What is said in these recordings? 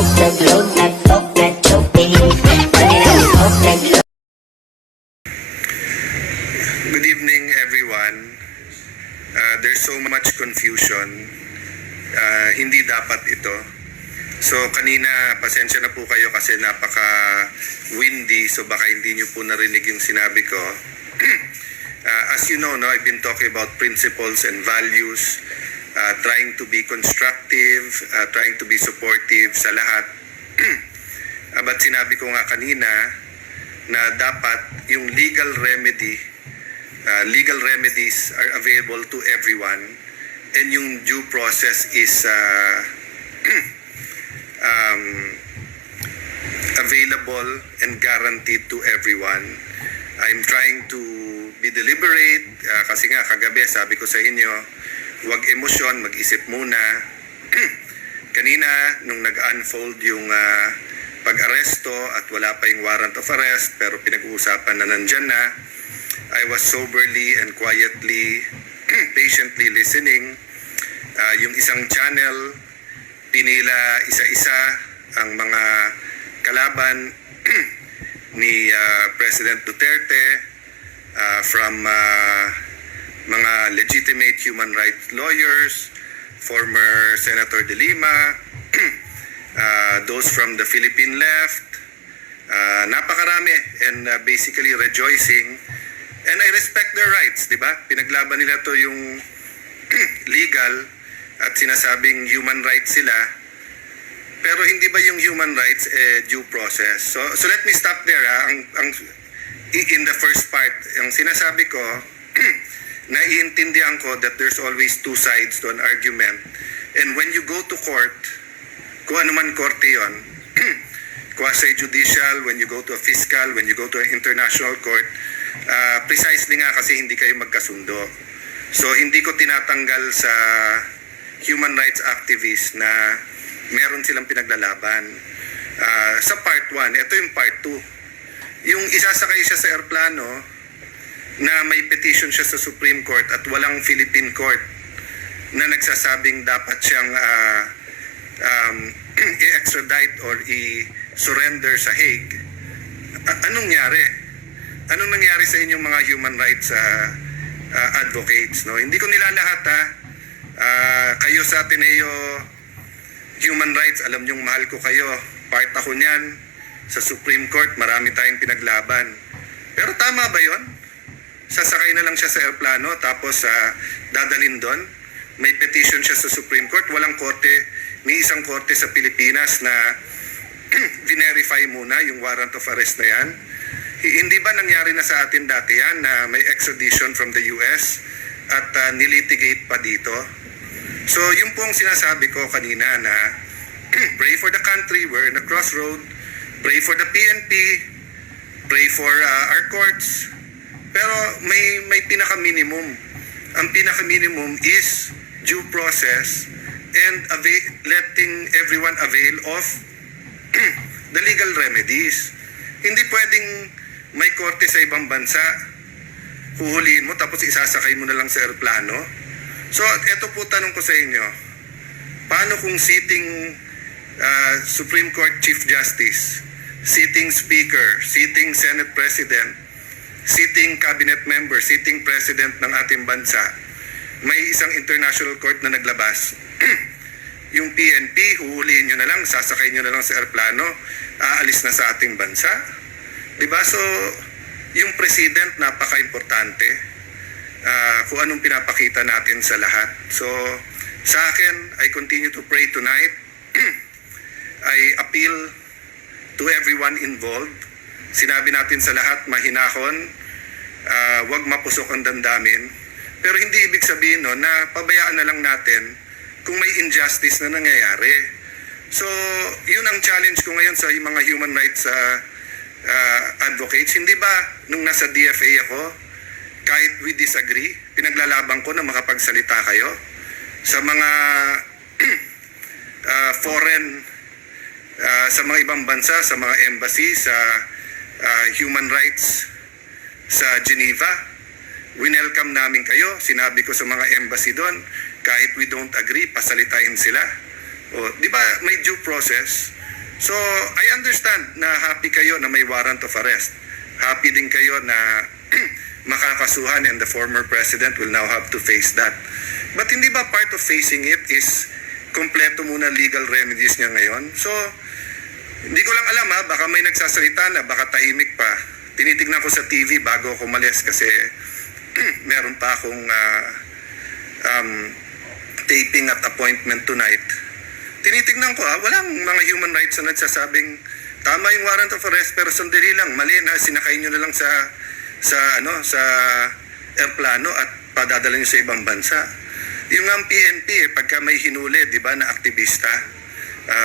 Good evening, everyone. There's so much confusion. Hindi dapat ito. So kanina, pasensya na po kayo kasi napaka-windy, so baka hindi nyo po narinig yung sinabi ko. As you know, no, I've been talking about principles and values, trying to be constructive, trying to be supportive sa lahat. But sinabi ko nga kanina na dapat yung legal remedies are available to everyone, and yung due process is available and guaranteed to everyone. I'm trying to be deliberate kasi nga kagabi sabi ko sa inyo, huwag emosyon, mag-isip muna. Kanina nung nag-unfold yung pag-aresto at wala pa yung warrant of arrest pero pinag-uusapan na nandyan na, I was soberly and quietly, patiently listening. Yung isang channel, pinila isa-isa ang mga kalaban ni President Duterte from mga legitimate human rights lawyers, former Senator De Lima, those from the Philippine left, napakarami, and basically rejoicing. And I respect their rights, di ba? Pinaglaban nila to yung legal at sinasabing human rights sila. Pero hindi ba yung human rights due process? So let me stop there. In the first part, ang sinasabi ko, naiintindihan ko that there's always two sides to an argument. And when you go to court, kung ano man korte yun, quasi-judicial, when you go to a fiscal, when you go to an international court, precisely nga kasi hindi kayo magkasundo. So hindi ko tinatanggal sa human rights activists na meron silang pinaglalaban. Sa part 1, ito yung part 2. Yung isasakay siya sa aeroplano na may petition siya sa Supreme Court at walang Philippine court na nagsasabing dapat siyang i-extradite or i-surrender sa Hague. Anong nangyari? Anong nangyari sa inyong mga human rights advocates? No? Hindi ko nilalahat ha. Kayo sa Ateneo Human Rights, alam niyong mahal ko kayo. Part ako niyan. Sa Supreme Court, marami tayong pinaglaban. Pero tama ba yon? Sasakay na lang siya sa aeroplano tapos dadalhin doon. May petition siya sa Supreme Court. Walang korte. May isang korte sa Pilipinas na verify muna yung warrant of arrest na yan. Hindi ba nangyari na sa atin dati yan na may extradition from the US at nilitigate pa dito? So yung pong sinasabi ko kanina na pray for the country, we're in a crossroad, pray for the PNP, pray for our courts, pero may pinaka-minimum. Ang pinaka-minimum is due process and letting everyone avail of the legal remedies. Hindi pwedeng may korte sa ibang bansa, huhulihin mo tapos isasakay mo na lang sa aeroplano. So ito po tanong ko sa inyo, paano kung sitting Supreme Court Chief Justice, sitting Speaker, sitting Senate President, sitting Cabinet Member, sitting President ng ating bansa, may isang international court na naglabas, yung PNP, huhulihin nyo na lang, sasakay nyo na lang sa aeroplano, aalis na sa ating bansa. Diba? So, yung president, napaka-importante kung anong pinapakita natin sa lahat. So, sa akin, I continue to pray tonight. I appeal to everyone involved. Sinabi natin sa lahat, mahinahon, wag mapusok ang damdamin. Pero hindi ibig sabihin no, na pabayaan na lang natin kung may injustice na nangyayari. So, yun ang challenge ko ngayon sa mga human rights advocates. Hindi ba nung nasa DFA ako, kahit we disagree, pinaglalaban ko na makapagsalita kayo sa mga foreign, sa mga ibang bansa, sa mga embassy, sa human rights sa Geneva. Winelcome namin kayo. Sinabi ko sa mga embassy doon, kahit we don't agree, pasalitain sila. O, di ba may due process? So, I understand na happy kayo na may warrant of arrest. Happy din kayo na makakasuhan and the former president will now have to face that. But hindi ba part of facing it is kompleto muna legal remedies niya ngayon? So, hindi ko lang alam baka may nagsasalita na, baka tahimik pa. Tinitignan ko sa TV bago ako umalis kasi meron pa akong taping at appointment tonight. Tinitignan ko walang mga human rights na nagsasabing tama yung warrant of arrest pero sandali lang, mali na, sinakay nyo na lang sa airplano at padadala nyo sa ibang bansa. Yung ang PNP pagka may hinuli, di ba, na aktivista,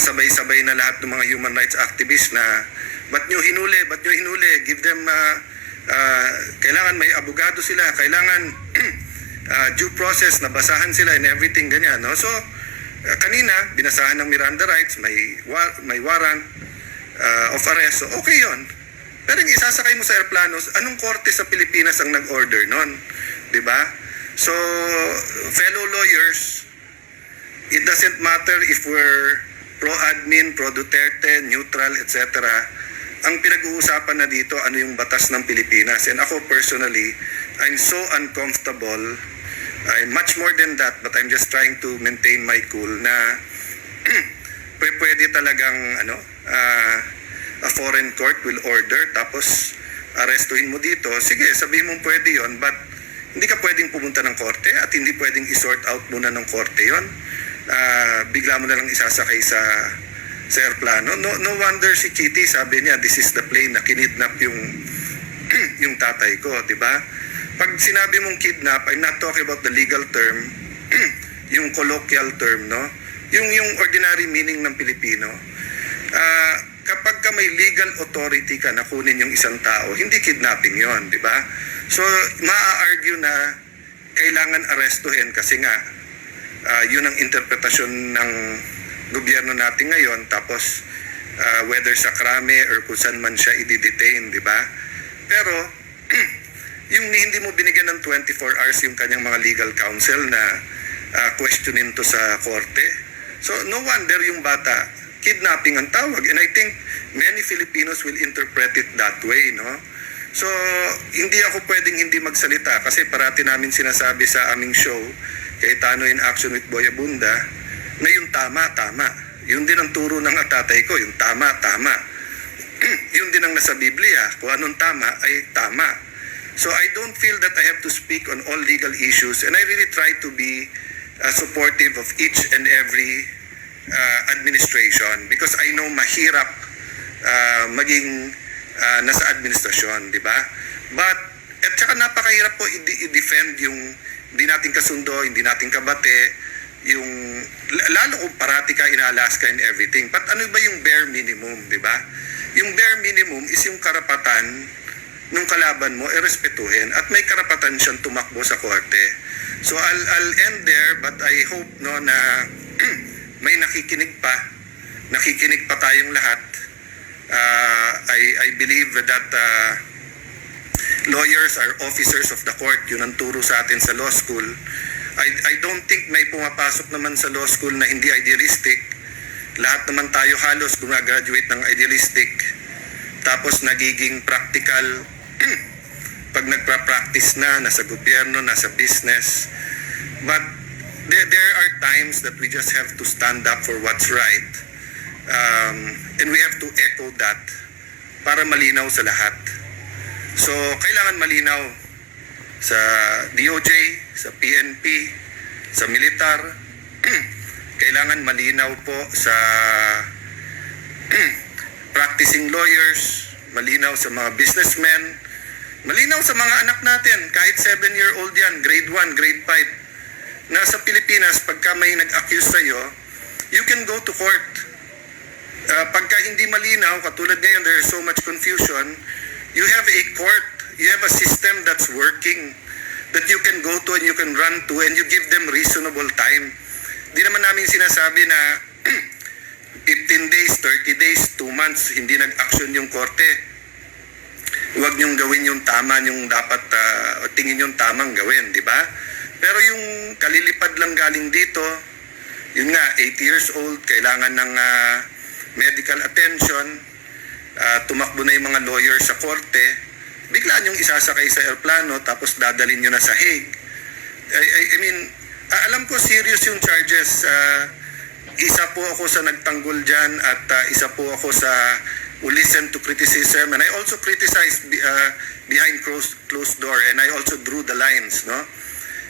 sabay-sabay na lahat ng mga human rights activists na ba't nyo hinuli, give them kailangan may abogado sila, kailangan due process, nabasahan sila and everything ganyan, no? So kanina binasahan ng Miranda rights, may warrant of arrest, so okay yon. Pero yung isasakay mo sa aeroplano, anong korte sa Pilipinas ang nag-order nun, di ba? So fellow lawyers, it doesn't matter if we're pro-admin, pro-Duterte, neutral, etc. Ang pinag-uusapan na dito, ano yung batas ng Pilipinas. And ako personally, I'm so uncomfortable. I'm much more than that, but I'm just trying to maintain my cool na pwede talagang a foreign court will order tapos arestuhin mo dito. Sige, sabihin mo pwede yon, but hindi ka pwedeng pumunta ng korte at hindi pwedeng i-sort out muna ng korte yon. Bigla mo na lang isasakay sa airplano. No wonder si Kitty sabi niya, this is the plane na kinidnap yung tatay ko, di ba? Pag sinabi mong kidnap, I'm not talking about the legal term, yung colloquial term, no? Yung ordinary meaning ng Pilipino. Kapag ka may legal authority ka na kunin yung isang tao, hindi kidnapping yon, di ba? So, maa-argue na kailangan arestuhin kasi nga, yun ang interpretasyon ng gobyerno natin ngayon, tapos whether sa krame or kung saan man siya i-detain, di ba? Pero yung hindi mo binigyan ng 24 hours yung kanyang mga legal counsel na questionin to sa korte. So no wonder yung bata, kidnapping ang tawag. And I think many Filipinos will interpret it that way, no? So hindi ako pwedeng hindi magsalita kasi parati namin sinasabi sa aming show, kay Tano in Action with Boy Abunda, na yung tama, tama. Yun din ang turo ng tatay ko, yung tama, tama. Yun din ang nasa Biblia, kung anong tama ay tama. So I don't feel that I have to speak on all legal issues, and I really try to be supportive of each and every administration because I know mahirap maging nasa administrasyon, di ba? But, at saka napakahirap po i-defend yung hindi natin kasundo, hindi natin kabate, yung lalo kung parati ka in-Alaska and everything. But ano ba yung bare minimum, di ba? Yung bare minimum is yung karapatan nung kalaban mo respetuhin at may karapatan siyang tumakbo sa korte. So I'll end there, but I hope na may nakikinig pa tayong lahat. I believe that lawyers are officers of the court. Yun ang turo sa atin sa law school. I don't think may pumapasok naman sa law school na hindi idealistic. Lahat naman tayo halos gumagraduate ng idealistic. Tapos nagiging practical pag nagpa-practice na, nasa gobyerno, nasa business. But there are times that we just have to stand up for what's right. And we have to echo that para malinaw sa lahat. So, kailangan malinaw sa DOJ, sa PNP, sa militar. Kailangan malinaw po sa practicing lawyers, malinaw sa mga businessmen, malinaw sa mga anak natin, kahit 7-year-old yan, grade 1, grade 5. Na sa Pilipinas, pagka may nag-accuse sa'yo, you can go to court. Pagka hindi malinaw, katulad ngayon, there is so much confusion, you have a court, you have a system that's working, that you can go to and you can run to and you give them reasonable time. Di naman namin sinasabi na 15 days, 30 days, 2 months, hindi nag-action yung korte. Huwag niyong gawin yung tama, yung dapat tingin yung tamang gawin, di ba? Pero yung kalilipad lang galing dito, yun nga, 8 years old, kailangan ng medical attention, tumakbo na yung mga lawyer sa korte, bigla niyong isasakay sa aeroplano tapos dadalhin niyo na sa Hague. I mean, alam ko serious yung charges. Isa po ako sa nagtanggol dyan at isa po ako sa who listen to criticism, and I also criticized behind closed door, and I also drew the lines, no?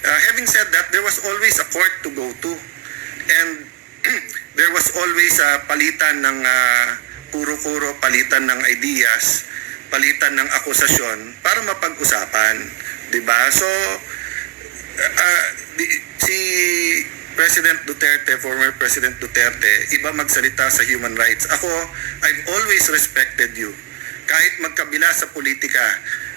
Having said that, there was always a court to go to, and there was always palitan ng kuro-kuro, palitan ng ideas, palitan ng akusasyon para mapag-usapan, 'di ba? So si President Duterte, former President Duterte, iba magsalita sa human rights. Ako, I've always respected you. Kahit magkabila sa politika,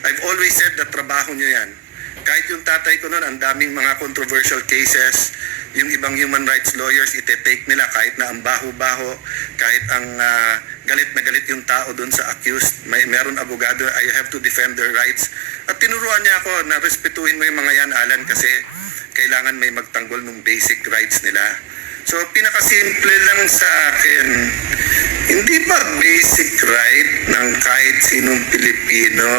I've always said na trabaho nyo yan. Kahit yung tatay ko noon, ang daming mga controversial cases, yung ibang human rights lawyers, ite-take nila kahit na ang baho-baho, kahit ang galit na galit yung tao doon sa accused, meron abogado, I have to defend their rights. At tinuruan niya ako na respetuhin mo yung mga yan, Alan, kasi kailangan may magtanggol ng basic rights nila. So, pinakasimple lang sa akin, hindi ba basic right ng kahit sinong Pilipino